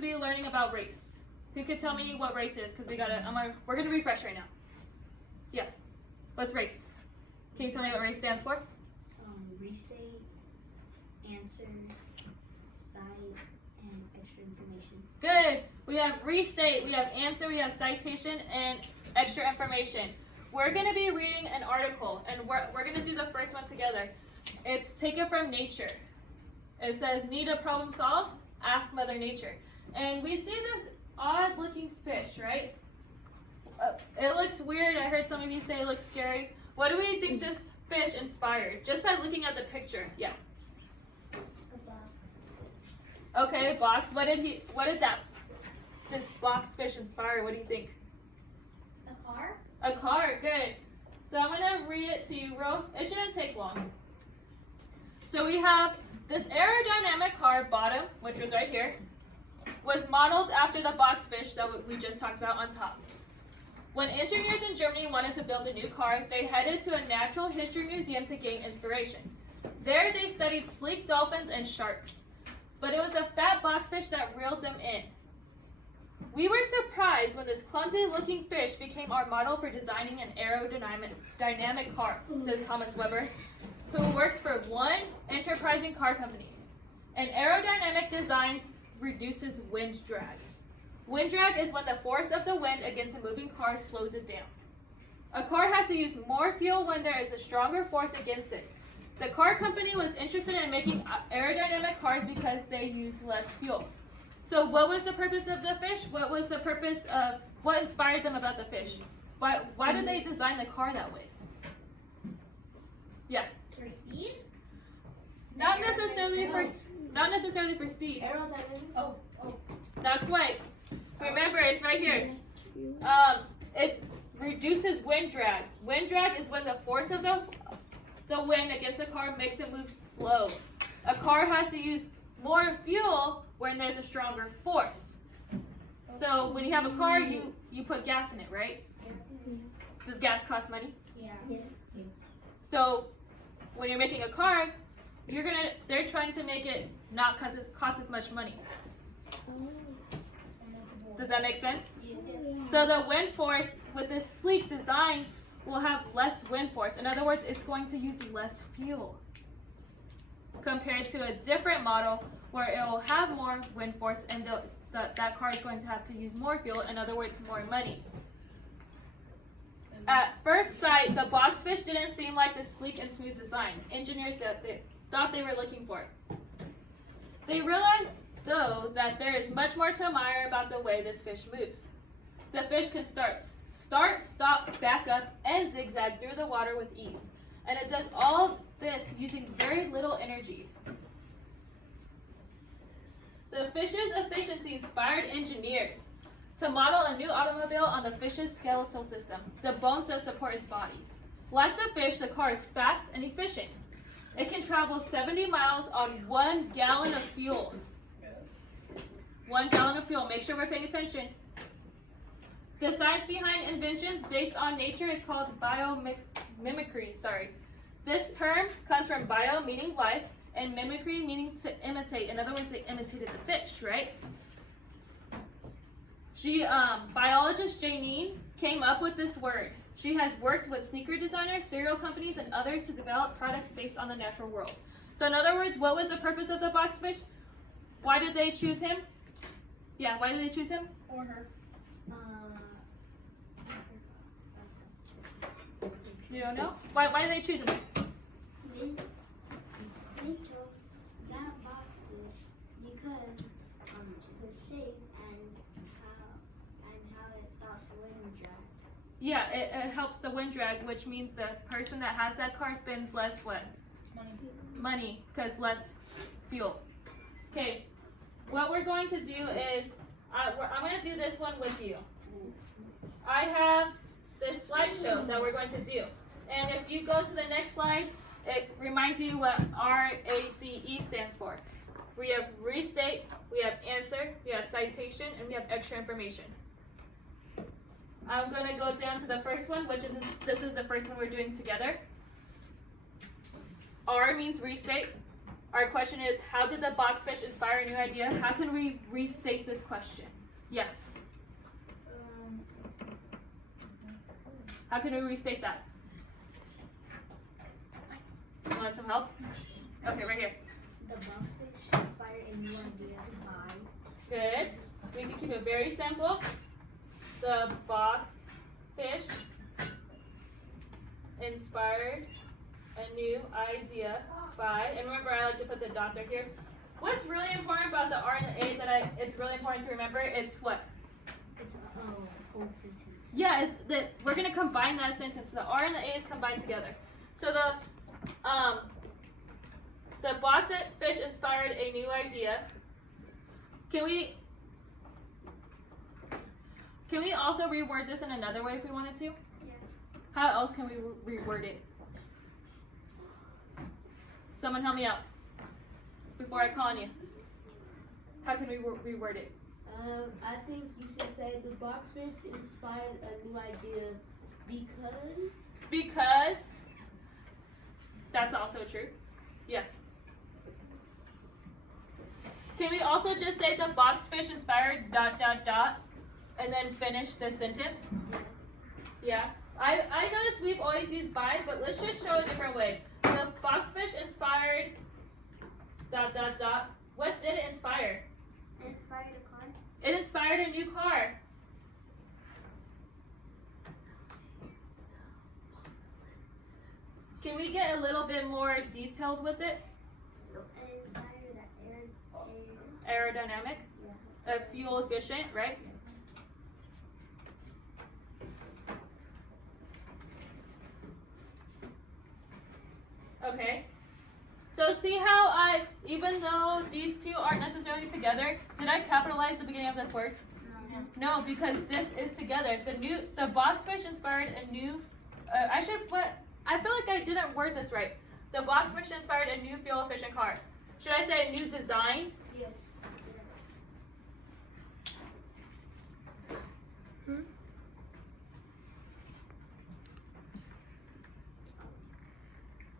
be learning about race. Who could tell me what race is? Because we're gonna refresh right now. Yeah. What's race? Can you tell me what race stands for? Restate, answer, cite, and extra information. Good. We have restate, we have answer, we have citation, and extra information. We're going to be reading an article, and we're going to do the first one together. It's taken from Nature. It says, need a problem solved? Ask Mother Nature. And we see this odd-looking fish, right? It looks weird. I heard some of you say it looks scary. What do we think this fish inspired? Just by looking at the picture. Yeah. A box. Okay, box. What did this box fish inspire? What do you think? A car. A car, good. So I'm gonna read it to you, Ro. It shouldn't take long. So we have this aerodynamic car bottom, which was right here, was modeled after the box fish that we just talked about on top. When engineers in Germany wanted to build a new car, they headed to a natural history museum to gain inspiration. There they studied sleek dolphins and sharks, but it was a fat boxfish that reeled them in. We were surprised when this clumsy-looking fish became our model for designing an aerodynamic car, says Thomas Weber, who works for one enterprising car company. An aerodynamic design reduces wind drag. Wind drag is when the force of the wind against a moving car slows it down. A car has to use more fuel when there is a stronger force against it. The car company was interested in making aerodynamic cars because they use less fuel. So what was the purpose of the fish? What was the purpose of, what inspired them about the fish? Why did they design the car that way? Yeah. For speed? Not necessarily for speed. Aerodynamic? Oh. Not quite. Remember, it's right here. It reduces wind drag. Wind drag is when the force of the wind against a car makes it move slow. A car has to use more fuel when there's a stronger force. So when you have a car, you put gas in it, right? Does gas cost money? Yeah. Yes. So when you're making a car, they're trying to make it not cost as much money. Does that make sense? Yes. So the wind force with this sleek design will have less wind force. In other words, it's going to use less fuel compared to a different model where it will have more wind force and that car is going to have to use more fuel. In other words, more money. At first sight, the boxfish didn't seem like the sleek and smooth design engineers thought they were looking for. They realized, though, that there is much more to admire about the way this fish moves. The fish can start, stop, back up, and zigzag through the water with ease. And it does all this using very little energy. The fish's efficiency inspired engineers to model a new automobile on the fish's skeletal system, the bones that support its body. Like the fish, the car is fast and efficient. It can travel 70 miles on 1 gallon of fuel. 1 gallon of fuel. Make sure we're paying attention. The science behind inventions based on nature is called biomimicry. This term comes from bio, meaning life, and mimicry, meaning to imitate. In other words, they imitated the fish, right? Biologist Janine came up with this word. She has worked with sneaker designers, cereal companies, and others to develop products based on the natural world. So in other words, what was the purpose of the boxfish? Why did they choose him? Yeah, why did they choose him? Or her. You don't know? Why did they choose him? They chose that boxfish because the shape and how it stops the wind drag. Yeah, it helps the wind drag, which means the person that has that car spends less what? Money, because less fuel. Okay, what we're going to do is, I'm going to do this one with you. I have this slideshow that we're going to do. And if you go to the next slide, it reminds you what RACE stands for. We have restate, we have answer, we have citation, and we have extra information. I'm going to go down to the first one, which is, this is the first one we're doing together. R means restate, Our question is, how did the boxfish inspire a new idea? How can we restate this question? Yeah. How can we restate that? Want some help? Okay, right here. The boxfish inspired a new idea by. Good. We can keep it very simple. The boxfish inspired a new idea by, and remember I like to put the dots right here. What's really important about the R and the A that it's really important to remember, it's what? It's whole sentence. Yeah, we're gonna combine that sentence. The R and the A is combined together. So the boxfish inspired a new idea. Can we also reword this in another way if we wanted to? Yes. How else can we reword it? Someone help me out before I call on you. How can we reword it? I think you should say the boxfish inspired a new idea Because that's also true. Yeah. Can we also just say the boxfish inspired ... and then finish the sentence? Yes. Yeah. I noticed we've always used by, but let's just show a different way. The boxfish inspired ... What did it inspire? It inspired a car. It inspired a new car. Can we get a little bit more detailed with it? It inspired an Aerodynamic? Yeah. Fuel efficient, right? Okay. So see how even though these two aren't necessarily together, did I capitalize the beginning of this word? No, because this is together. The boxfish inspired a new, I feel like I didn't word this right. The boxfish inspired a new fuel efficient car. Should I say a new design? Yes.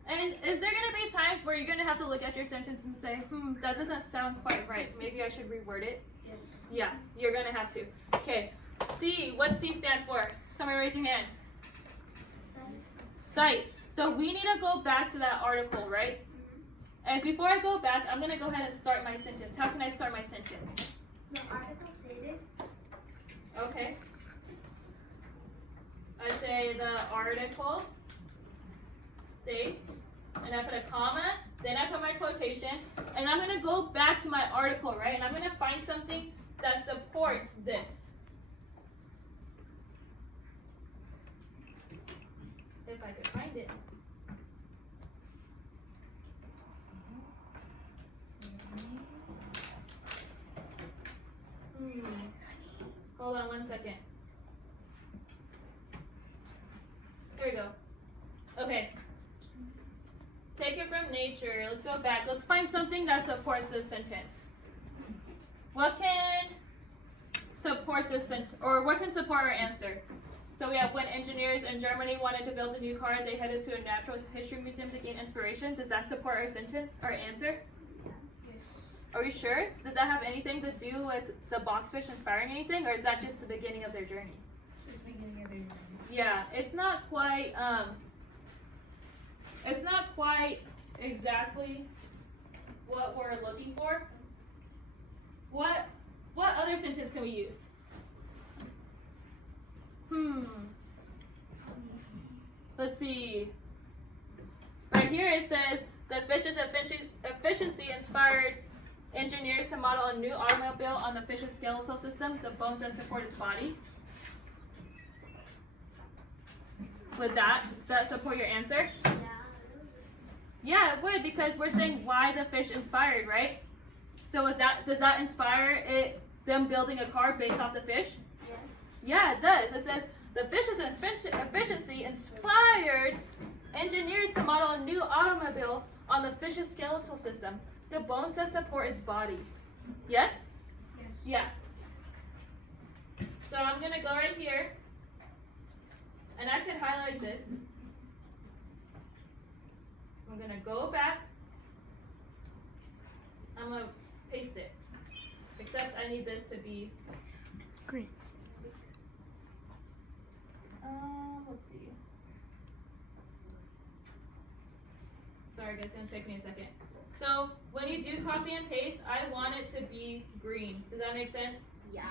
And is there going to be times where you're going to have to look at your sentence and say, that doesn't sound quite right. Maybe I should reword it? Yes. Yeah, you're going to have to. Okay, C. What's C stand for? Somebody raise your hand. Cite. So we need to go back to that article, right? And before I go back, I'm going to go ahead and start my sentence. How can I start my sentence? The article stated. Okay. I say the article states, and I put a comma, then I put my quotation, and I'm going to go back to my article, right? And I'm going to find something that supports this. If I could find it. Hold on 1 second. Here we go. Okay. Take it from nature. Let's go back. Let's find something that supports this sentence. What can support this sentence, or what can support our answer? So we have when engineers in Germany wanted to build a new car, they headed to a natural history museum to gain inspiration. Does that support our sentence, our answer? Yes. Are we sure? Does that have anything to do with the boxfish inspiring anything, or is that just the beginning of their journey? It's the beginning of their journey. Yeah, it's not quite exactly what we're looking for. What other sentence can we use? Let's see. Right here it says the fish's efficiency inspired engineers to model a new automobile on the fish's skeletal system, the bones that support its body. Would that support your answer? Yeah. Yeah, it would, because we're saying why the fish inspired, right? So with that, does that inspire them building a car based off the fish? Yes. Yeah, it does. It says the fish's efficiency inspired engineers to model a new automobile on the fish's skeletal system, the bones that support its body. Yes? Yes. Yeah. So I'm gonna go right here, and I could highlight this. I'm gonna go back I'm gonna paste it. Except I need this to be Green. Let's see. Sorry guys, it's gonna take me a second. So when you do copy and paste, I want it to be green. Does that make sense? Yeah.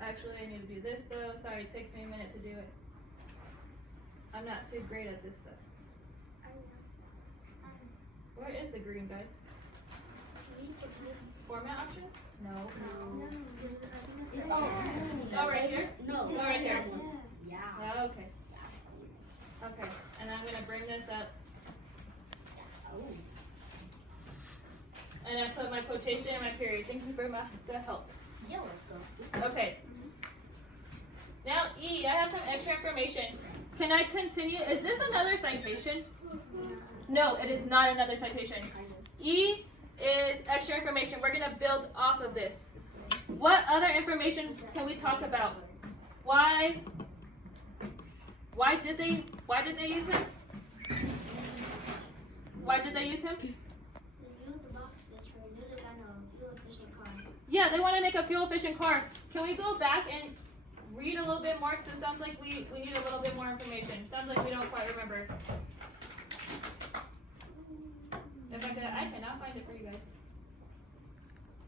Actually, I need to do this though. Sorry, it takes me a minute to do it. I'm not too great at this stuff. Where is the green, guys? Format options? No. Oh, right here? No. Oh, right here. Yeah. Oh, okay. Okay, and I'm gonna bring this up. Oh. And I put my quotation and my period. Thank you for the help. You're welcome. Okay. Now E, I have some extra information. Can I continue? Is this another citation? No, it is not another citation. E is extra information. We're gonna build off of this. What other information can we talk about? Why did they use him? Why did they use him? Yeah, they want to make a fuel efficient car. Can we go back and read a little bit more? Because it sounds like we need a little bit more information. Sounds like we don't quite remember. If I could, I cannot find it for you guys.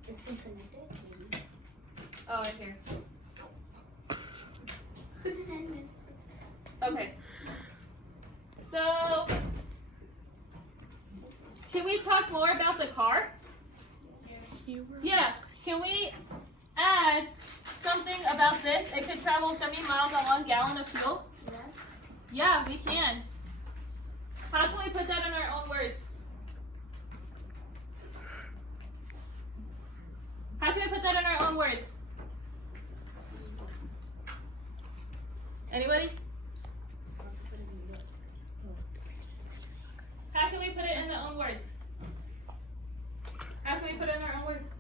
It's connected. Oh, right here. Okay. So, can we talk more about the car? Yeah. Can we add something about this? It could travel 70 miles on 1 gallon of fuel. Yeah, we can. How can we put that in our own words? How can we put that in our own words? Anybody? How can we put it in our own words? How can we put it in our own words?